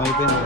అయిపోయింది.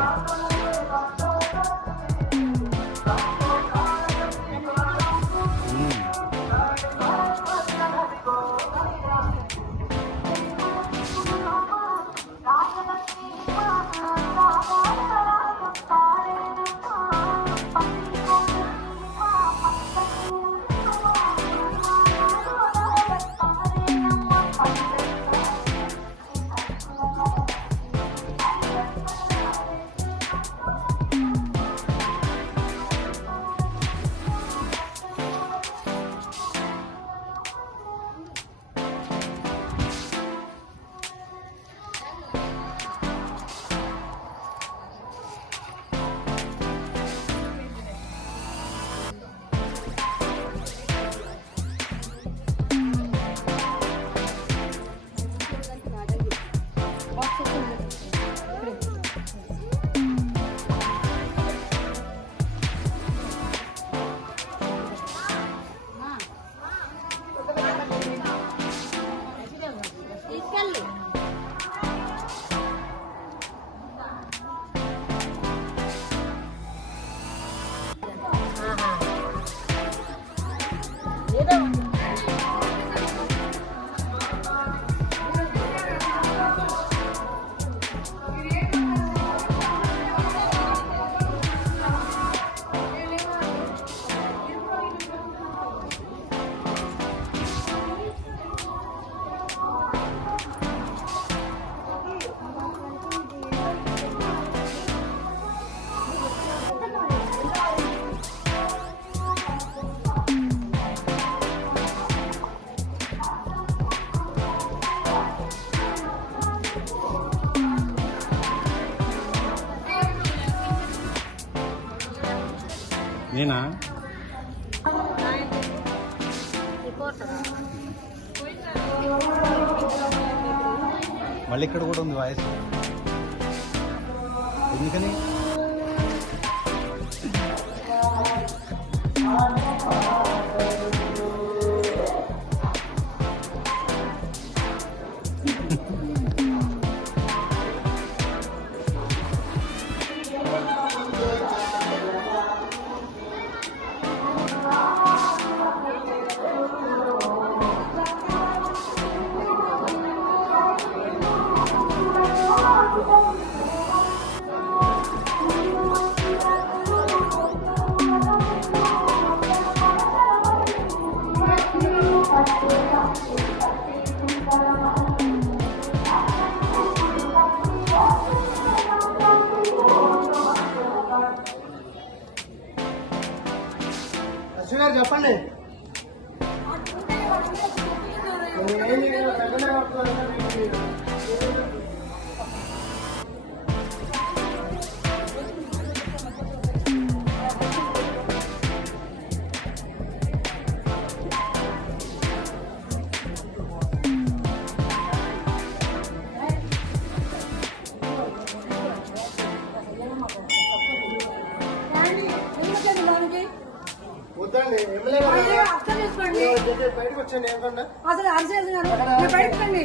నేనా మళ్ళీ ఇక్కడ కూడా ఉంది వాయిస్ ఎందుకని చెప్పండి. వద్దండి బయటకు వచ్చండి. ఏమన్నా అసలు బయటకండి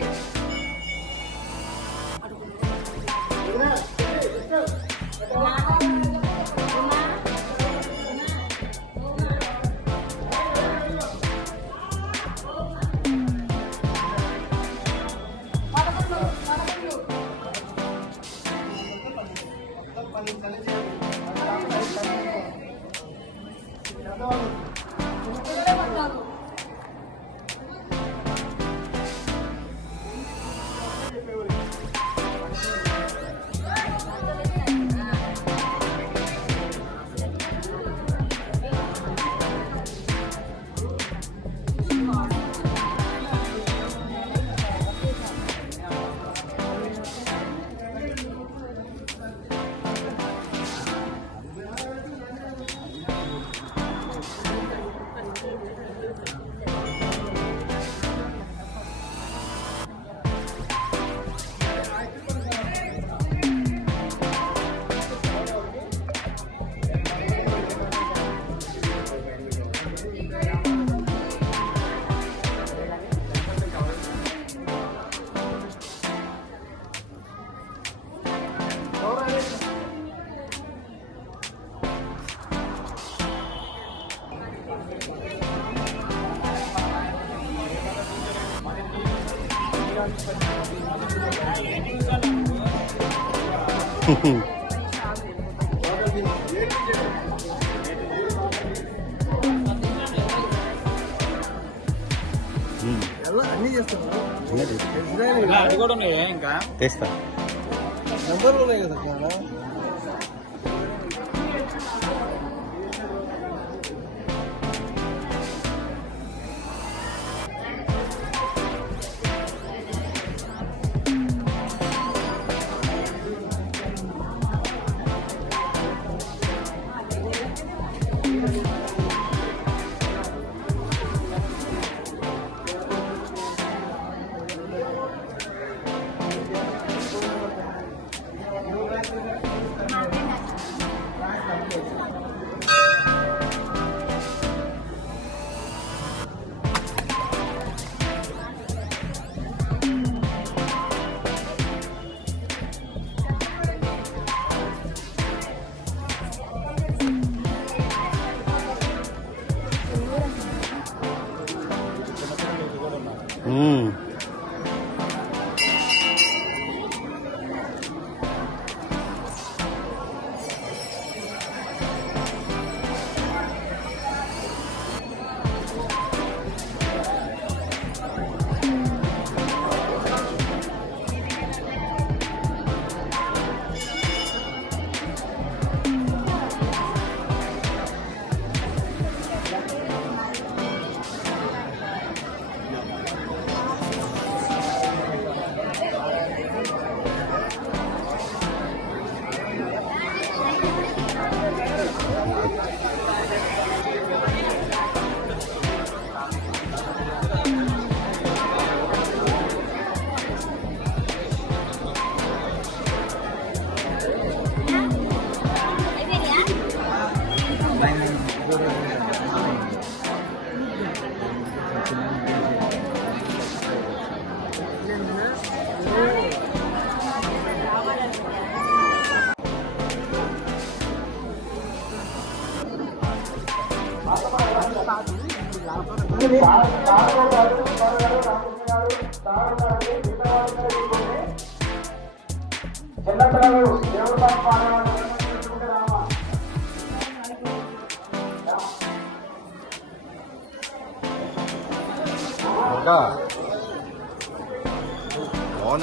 అన్ని చేస్తాను అది కూడా ఉన్నాయి ఇంకా తెస్తా. నెంబర్లు ఉన్నాయి కదా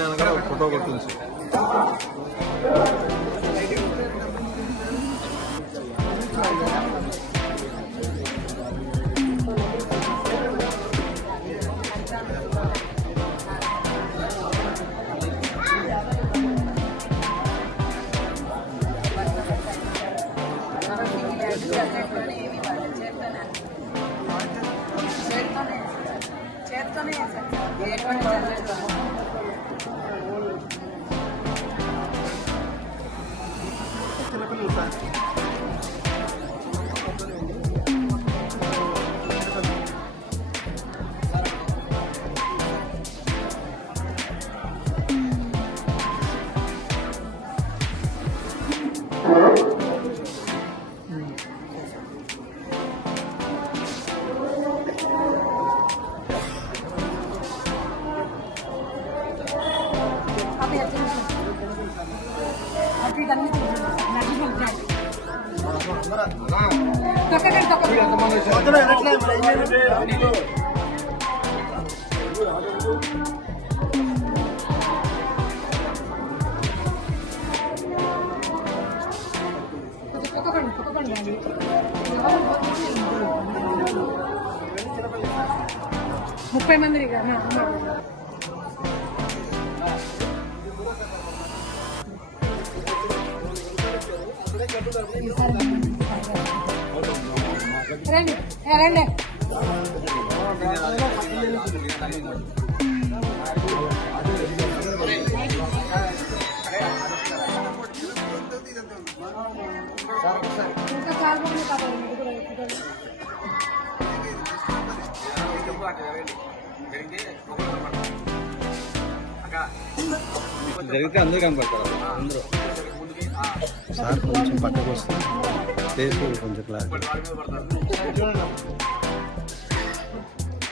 అనగా ఫోటో కొట్టించి తొక్కకండి తొక్కకండి తొక్కకండి తొక్కకండి ముప్పై మంది రండి రండి ఇంకా చాలా మంది జరిగితే అందరూ కనపడతారు అందరూ సార్ కొంచెం పక్కకు వస్తుంది ఫేస్ కొంచెం క్లారిటీ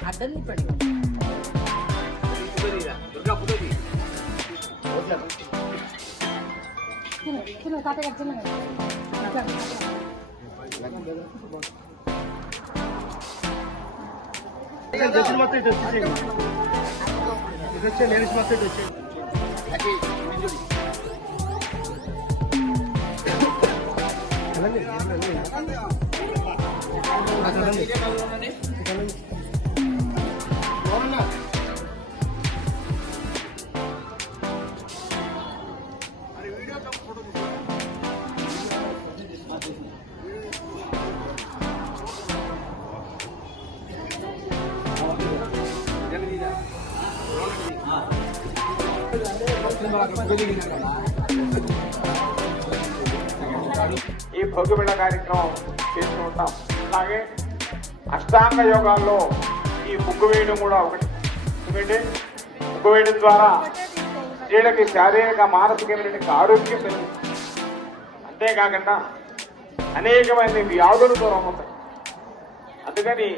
అడ్డం పడి తాతగారు జడ్జిలు మొత్తం ఇటు వచ్చేసేయండి. ఇటు వచ్చే లేడీస్ మొత్తం ఇటు వచ్చేయండి. ఈ భోగిబిళ్ళ కార్యక్రమం చేస్తూ ఉంటాం. అలాగే అష్టాంగ యోగాల్లో ఈ ముగ్గు వేయడం కూడా ఒకటి. ఎందుకంటే ముగ్గు వేయడం ద్వారా స్త్రీలకి శారీరక మానసికమైన ఆరోగ్యం పెరుగుతుంది. అంతేకాకుండా అనేకమైన వ్యాధులు దూరం అవుతాయి. అందుకని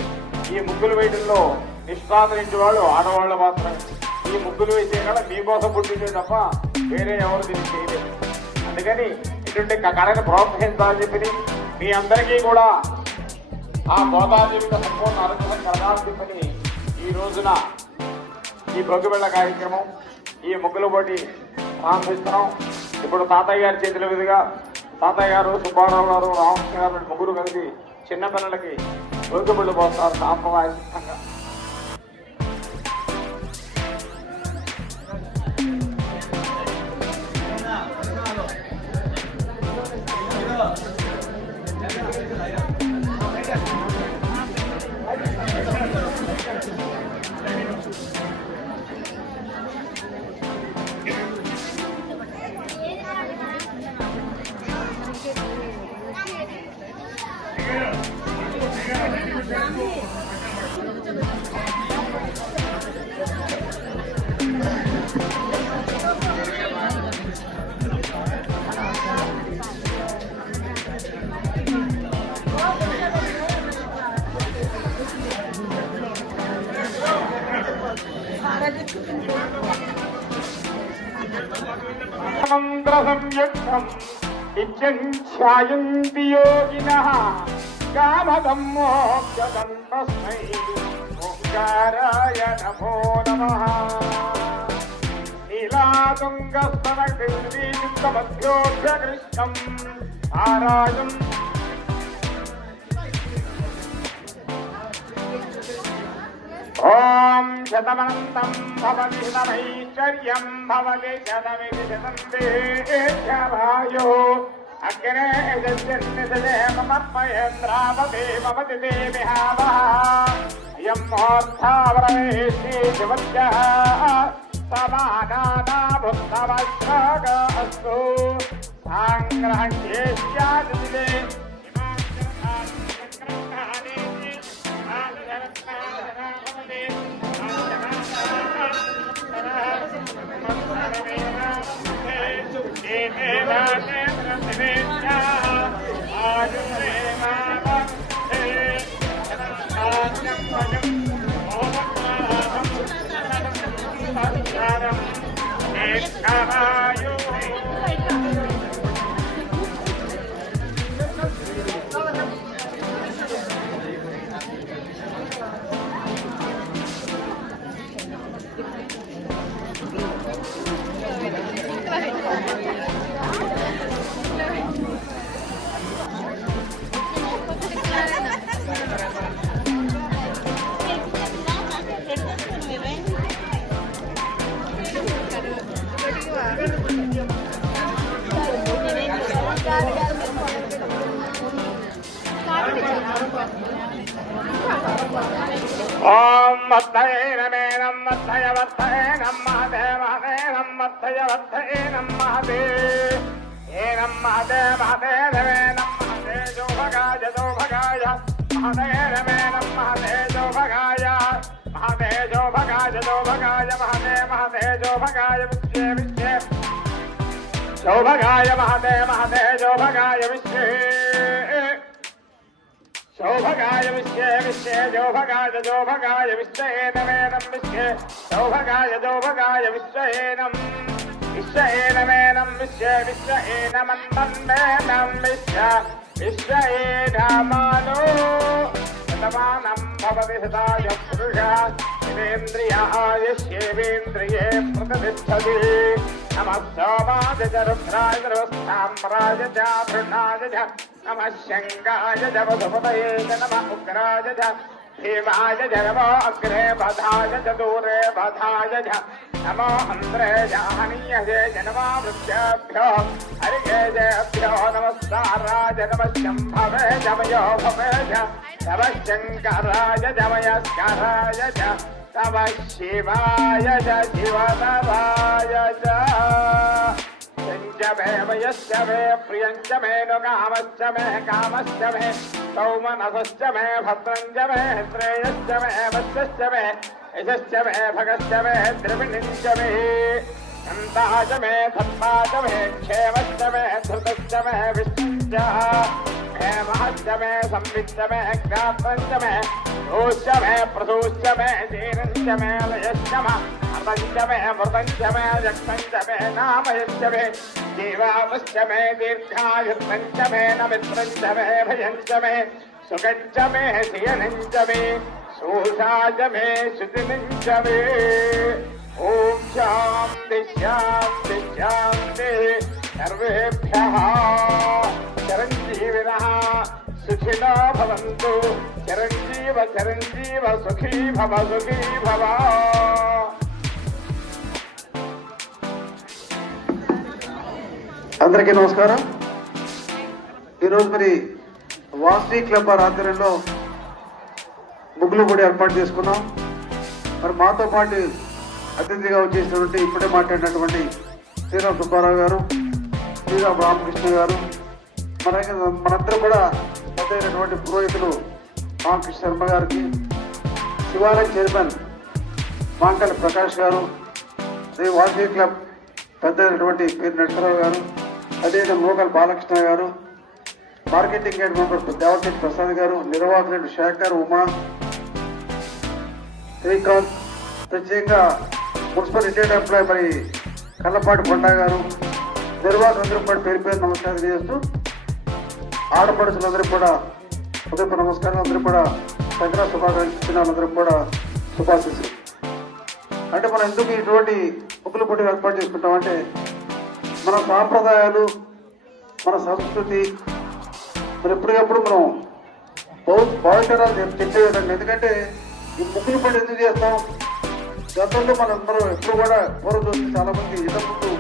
ఈ ముగ్గులు వేయడంలో నిష్పాదనించే వాళ్ళు ఆడవాళ్ళు మాత్రమే. ఈ ముగ్గులు వేసే కదా మీకోసం పుట్టించే తప్ప వేరే ఎవరు దీన్ని చేయలేదు. అందుకని ఇటువంటి కళను ప్రోత్సహించాలని చెప్పి మీ అందరికీ కూడా ఆ గోదాదేవిక సంపూర్ణ అనుగ్రహం కలగాలని చెప్పని ఈ రోజున ఈ భోగిబిళ్ళ కార్యక్రమం ఈ ముగ్గుల పోటీ ప్రారంభిస్తున్నాం. ఇప్పుడు తాతయ్య గారి చేతుల మీదుగా తాతయ్య గారు, సుబ్బారావు గారు, రామకృష్ణ గారు ముగ్గురు కలిసి చిన్నపిల్లలకి భోగిబిళ్ళు పోస్తారు సాంప్రదాయంగా. సంయుక్తం ఇచ్ఛాయంతి యోగినః కామదం మోక్షదం తస్మై ఓంకారాయ నమో నమః. నీలాతుంగస్తనకృష్ణం ఆరాయం ఓం శతమనంతం భవతి శతమైశ్వర్యం భవతి శతమితి శతం దేవాయో అగ్నే యజన్నిషేమమర్పయేంద్రావతే భవతి తే విహావః అయం మహోత్థావరమేష్టి శివత్యః సమానానాభుత్తవశ్రాగ అస్తు సాంగ్రహణ్యేష్యాదిదే ఓం మత్తయే నమేనం మత్తయ వత్తయే నమ్మహదే మహదే నమ్మత్తయ వత్తయే నమ్మహదే ఏనం మహదే మహదే నమే నమ్మహదే జోభగాయ జోభగాయ మహదే నమే నమ్మహదే జోభగాయ మహదే జోభగాయ జోభగాయ మహదే మహదే జోభగాయ విశ్వే విశ్వే శోభగాయ మహదే మహదే జోభగాయ విశ్వే శోభగాయ విశ్వే విశ్వే జోభగాయ విశ్వేనమేనం విశ్వే శోభగాయ జోభగాయ విశ్వేనం విశ్వేనమేనం విశ్వే విశ్వేనమన్మన్మేనం విశ్వ విశ్వేనమానో శతమానం భవతి శతాయ పురుష ఇంద్రియాయేంద్రియే ప్రతిష్టతి నమః సోమాయ చ రుద్రాయ రుస్తామ్రాయ చ భృణాయ చ నమః శంగాయ చ వసుపతయే చ నమః ఉగ్రాయ చ భీమాయ చ నమో అగ్రే బధాయ చ దూరే బధాయ చ నమో అంధ్రే జాహనీయజే చ నమో వృక్షేభ్యో హరికేజేభ్యో నమస్కారాయ నమః శంభవే చ మయో భవే చ నమః శంకరాయ చ మయస్కరాయ చ నమః శివాయ చ శివతరాయ చ మే వయశ్చ మే ప్రియంచ మే కామశ్చ మే కామశ్చ మే సౌమనసశ్చ మే భద్రంచ మే శ్రేయశ్చ మే వత్సశ్చ మే యశశ్చ మే భగశ్చ మే ద్రవిణించ మే సంతాచ మే ధర్మాచ మే క్షేమశ్చ మే ధృతశ్చ మే విష్ణుశ్చ మే మహశ్చ మే సంవిశ్చ మే గాత్రంచ మే రోశ్చ మే ప్రసూశ్చ మే జీర్ణశ్చ మే లయశ్చ మే అర్ధంచ మే మృతంచ మే జక్తంచ మే నామయశ్చ మే జీవావశ్చ మే దీర్ఘాయుత్తంచ మే నమిత్రంచ మే భయంచ మే సుఖంచ మే శయనంచ మే శోషాచ మే శుతినంచ మే ఓం శాంతి శాంతి శాంతి సర్వేభ్యః చిరంజీవినః సుఖినో భవంతు చిరంజీవ చిరంజీవ సుఖీ భవ సుఖీ భవ. అందరికీ నమస్కారం. ఈరోజు మరి వాసవి క్లబ్ వారి ఆధ్వర్యంలో ముగ్గులు కూడా ఏర్పాటు చేసుకున్నాం. మరి మాతో పాటు అతిథిగా వచ్చేసినటువంటి ఇప్పుడే మాట్లాడినటువంటి శ్రీరామ్ సుబ్బారావు గారు, శ్రీరామ్ రామకృష్ణ గారు, మనందరూ కూడా పెద్దైనటువంటి పురోహితులు రామకృష్ణ శర్మ గారికి, శివాలయం చైర్మన్ మాంకల్ ప్రకాష్ గారు, అదే వాసవి క్లబ్ పెద్దైనటువంటి పేరు నరసరావు గారు, అదేవిధంగా మోకల్ బాలకృష్ణ గారు, marketing head member Devasetti Prasad గారు, నిర్వాహకులు శేఖర్, ఉమా, శ్రీకాంత్, ప్రత్యేకంగా మున్సిపల్ రిటైర్డ్ ఎంప్లాయ్ మరి కల్లపాటి కొండ గారు, నిర్వాహకులందరూ కూడా పేరు పేరు నమస్కారం చేస్తూ ఆడపడుచులందరూ కూడా ఉదయపు నమస్కారం. అందరూ కూడా సంక్రాంతి శుభాకాంక్షలు, వాళ్ళందరూ కూడా శుభాశీస్సులు. అంటే మనం ఎందుకు ఇటువంటి ముగ్గులు పోటీలు ఏర్పాటు చేసుకుంటామంటే మన సాంప్రదాయాలు, మన సంస్కృతి మరి ఎప్పటికప్పుడు మనం భావితరాలు చెప్పే విధంగా. ఎందుకంటే ఈ ముగ్గులు పోటీ ఎందుకు చేస్తాం? గతంలో మనం ఎప్పుడు కూడా పూర్వం చూస్తే చాలా మంది ఇళ్ళ ముందు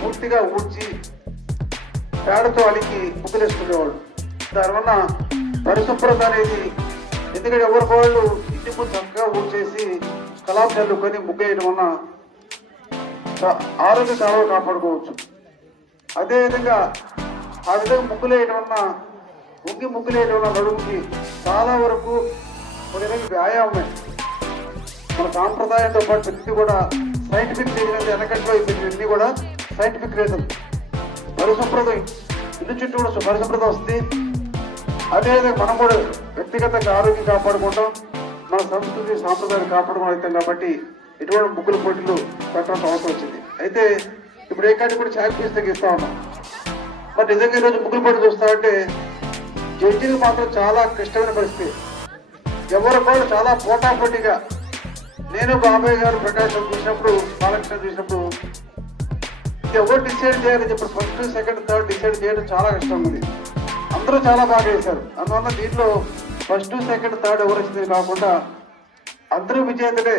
పూర్తిగా ఊడ్చి పేడతో అలికి ముగ్గులు వేసుకునేవాళ్ళు. దానివల్ల పరిశుభ్రత అనేది, ఎందుకంటే ఎవరికి వాళ్ళు ఇంటి ముందు చక్కగా ఊడ్చేసి కలాం చల్లుకొని ముగ్గు వేయడం వల్ల ఆరోగ్యం చాలా కాపాడుకోవచ్చు. అదేవిధంగా ఆ విధంగా ముగ్గులు వేయడం వల్ల ముగ్గులు వేయడం వల్ల నడుముకి చాలా వరకు ఒక విధంగా వ్యాయామమే. మన సాంప్రదాయంతో పాటు ప్రతి కూడా సైంటిఫిక్ రీజన్, వెనకట్లో ఇవన్నీ కూడా సైంటిఫిక్ రీజన్. పరిశుభ్రత, ఇల్లు చుట్టూ కూడా పరిశుభ్రత వస్తుంది. అదేవిధంగా మనం కూడా వ్యక్తిగతంగా ఆరోగ్యం కాపాడుకుంటాం, మన సంస్కృతి సాంప్రదాయాలు కాపాడుకోవడం అవుతాం. కాబట్టి ఇటువంటి ముగ్గుల పోటీలు పెట్టాల్సిన అవసరం వచ్చింది. అయితే ఇప్పుడు ఏకాటి కూడా ఛాంపియన్స్ దగ్గర ఇస్తా ఉన్నాం. మరి నిజంగా ఈరోజు ముగ్గుల పోటీ చూస్తామంటే జడ్జీలు మాత్రం చాలా క్లిష్టమైన పరిస్థితి. ఎవరు కూడా చాలా పోటాపోటీగా, నేను బాబాయ్ గారు ప్రకాశం చూసినప్పుడు, బాలకృష్ణ చూసినప్పుడు ఎవరు డిసైడ్ చేయాలని చెప్పి ఫస్ట్, సెకండ్, థర్డ్ డిసైడ్ చేయడం చాలా కష్టం ఉంది. అందరూ చాలా బాగా వేశారు. అందువల్ల దీంట్లో ఫస్ట్, సెకండ్, థర్డ్ ఎవరు వచ్చింది కాకుండా అందరూ విజేతలే.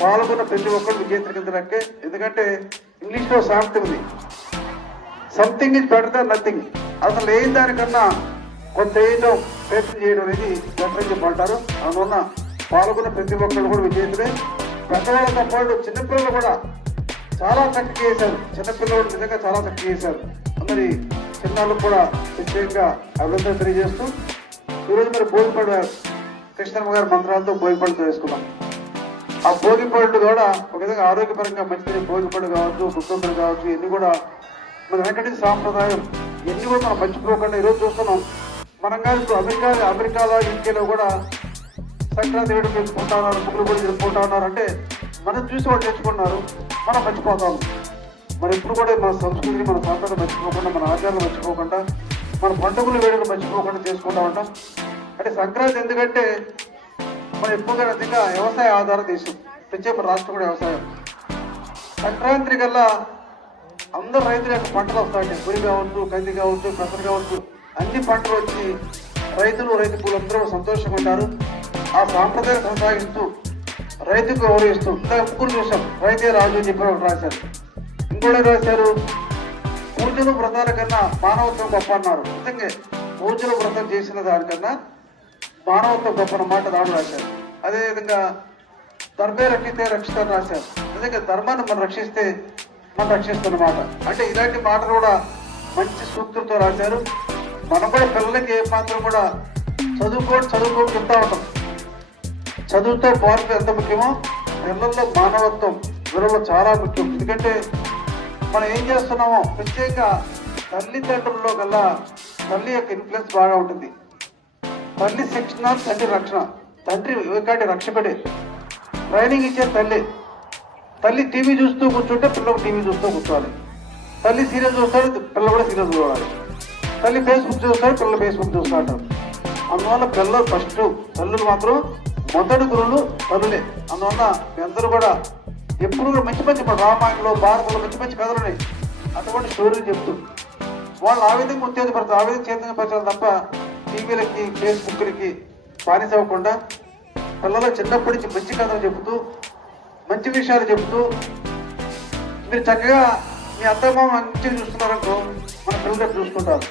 పాల్గొన్న ప్రతి ఒక్కరు విజేతల కింద లెక్కే. ఎందుకంటే ఇంగ్లీష్లో సామెత ఉంది, something is better than nothing. అసలు లేని దానికన్నా కొంత వేయడం ప్రయత్నం చేయడం అనేది బెటర్ అని చెప్పంటారు. అందువల్ల పాల్గొన్న ప్రతి ఒక్కరు కూడా విజేతలే. పెద్దవాళ్ళతో పాటు చిన్నపిల్లలు కూడా చాలా చక్కగా చేశారు. చిన్నపిల్లలు నిజంగా చాలా చక్కగా చేశారు. మరి చిన్నాళ్ళకు కూడా ప్రత్యేకంగా అభినందన తెలియజేస్తూ ఈరోజు మరి భోగిపళ్ళు కృష్ణమ్మ గారి మంత్రాలతో భోగిపళ్ళతో వేసుకున్నాం. ఆ భోగిపళ్ళు కూడా ఒక విధంగా ఆరోగ్యపరంగా మంచిది. భోగిపళ్ళు కావచ్చు, గుర్తుండలు కావచ్చు, ఇవన్నీ కూడా మన వెనకటి సాంప్రదాయం. ఇవన్నీ కూడా మనం మర్చిపోకుండా ఈరోజు చూస్తున్నాం. మనం కానీ ఇప్పుడు అమెరికాలో యూకేలో కూడా సంక్రాంతి వేడుక జరుపుకుంటా ఉన్నారు, ముగ్గులు కూడా జరుపుకుంటా ఉన్నారు. అంటే మనం చూసి వాళ్ళు నేర్చుకున్నారు, మనం మర్చిపోతాం. మరి ఇప్పుడు కూడా మన సంస్కృతిని, మన సాంప్రదాయం మర్చిపోకుండా, మన ఆచారాలు మర్చిపోకుండా, మన పండుగలు వేడుకలు మర్చిపోకుండా చేసుకుంటా ఉంటాం. అంటే సంక్రాంతి ఎందుకంటే మనం ఎక్కువగా నిజంగా వ్యవసాయ ఆధార దేశం, ప్రత్యేక రాష్ట్రం కూడా వ్యవసాయం. సంక్రాంతి కల్లా అందరు రైతుల యొక్క పంటలు వస్తాయండి. వరి కావచ్చు, కంది కావచ్చు, పెసరు కావచ్చు, అన్ని పంటలు వచ్చి రైతులు, రైతు కూలందరూ సంతోషంగా ఉంటారు. ఆ సాంప్రదాయం కొనసాగిస్తూ రైతుకు గౌరవిస్తూ ముగ్గురు చూసాం. రైతే రాజు అని చెప్పి ఒకటి రాశారు. ఇంకోటి రాశారు, పూజలు వ్రతాల కన్నా మానవత్వం గొప్ప అన్నారు. నిజంగా పూజలు వ్రతం చేసిన దానికన్నా మానవత్వం గొప్ప అన్నమాట రాడు రాశారు. అదేవిధంగా ధర్మే రక్షితే రక్షితాన్ని రాశారు. నిజంగా ధర్మాన్ని మనం రక్షిస్తే మనం రక్షిస్తున్నమాట. అంటే ఇలాంటి మాటలు కూడా మంచి సూక్తులతో రాశారు. మనం కూడా పిల్లలకి మాత్రం కూడా చదువుకోని చెప్తా ఉంటాం. చదువుతో మార్పు ఎంత ముఖ్యమో పిల్లల్లో మానవత్వం విలువ చాలా ముఖ్యం. ఎందుకంటే మనం ఏం చేస్తున్నామో ప్రత్యేకంగా తల్లిదండ్రుల్లో కల్లా తల్లి యొక్క ఇన్ఫ్లుయెన్స్ బాగా ఉంటుంది. తల్లి శిక్షణ, తండ్రి రక్షణ. తండ్రి ఇలాంటి రక్షకుడే, ట్రైనింగ్ ఇచ్చే తల్లి. తల్లి టీవీ చూస్తూ కూర్చుంటే పిల్లలు టీవీ చూస్తూ కూర్చోవాలి. తల్లి సీరియల్ చూస్తాడు, పిల్లలు కూడా సీరియల్ చూడాలి. తల్లి ఫేస్బుక్ చూస్తాడు, పిల్లలు ఫేస్బుక్ చూస్తూ ఉంటారు. అందువల్ల పిల్లలు ఫస్ట్, తల్లులు మాత్రం మొదటి గురువులు తల్లులే. అందువల్ల మీ అందరూ కూడా ఎప్పుడు కూడా మంచి మంచి రామాయణంలో, భారతంలో మంచి మంచి కథలు ఉన్నాయి. అటువంటి స్టోరీలు చెప్తూ వాళ్ళు ఆ విధంగా ఉత్తేజపడతారు, ఆ విధంగా చైతన్యపరచాలి తప్ప టీవీలకి, ఫేస్బుక్లకి బానిస అవ్వకుండా పిల్లలు చిన్నప్పటి నుంచి మంచి కథలు చెబుతూ, మంచి విషయాలు చెబుతూ, మీరు చక్కగా మీ అత్తమ్మ మంచిగా చూస్తున్నారనుకో మన పిల్లలు చూసుకుంటారు.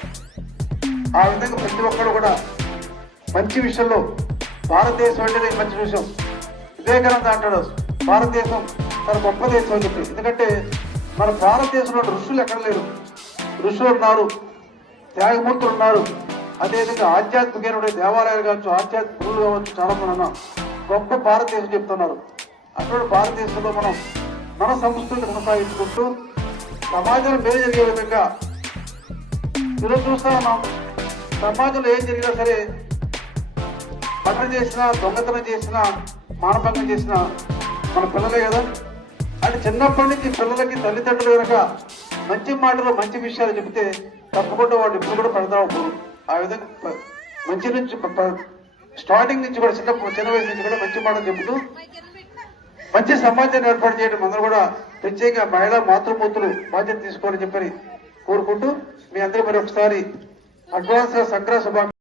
ఆ విధంగా ప్రతి ఒక్కరు కూడా మంచి విషయంలో భారతదేశం అంటే మంచి విషయం. వివేకానంద అంటాడు భారతదేశం తన గొప్ప దేశం అని చెప్పి. ఎందుకంటే మన భారతదేశంలో ఋషులు ఎక్కడ లేరు. ఋషులు ఉన్నారు, త్యాగమూర్తులు ఉన్నారు. అదేవిధంగా ఆధ్యాత్మికమైన దేవాలయాలు కావచ్చు, ఆధ్యాత్మిక గురువులు కావచ్చు, చాలా మంది ఉన్నాం. గొప్ప భారతదేశం చెప్తున్నారు. అటువంటి భారతదేశంలో మనం మన సంస్కృతిని కొనసాగించుకుంటూ సమాజంలో మేలు జరిగే విధంగా ఈరోజు చూస్తా ఉన్నాం. సమాజంలో ఏం జరిగినా సరే, మర్డర్ చేసినా, దొంగతనం చేసినా, మానభంగం చేసినా మన పిల్లలే కదా. అంటే చిన్నప్పటి నుంచి పిల్లలకి తల్లిదండ్రులు కనుక మంచి మాటలు, మంచి విషయాలు చెబితే తప్పకుండా వాళ్ళు ఇప్పుడు కూడా పెడతా ఉంటారు. ఆ విధంగా మంచి నుంచి స్టార్టింగ్ నుంచి కూడా చిన్న వయసు నుంచి కూడా మంచి మాటలు చెబుతూ మంచి సమాజాన్ని ఏర్పాటు చేయడం అందరూ కూడా ప్రత్యేకంగా మహిళా మాతృమూర్తులు బాధ్యత తీసుకోవాలని చెప్పని కోరుకుంటూ మీ అందరూ మరి ఒకసారి అడ్వాన్స్ గా సంక్రాంతి శుభాకాంక్షలు.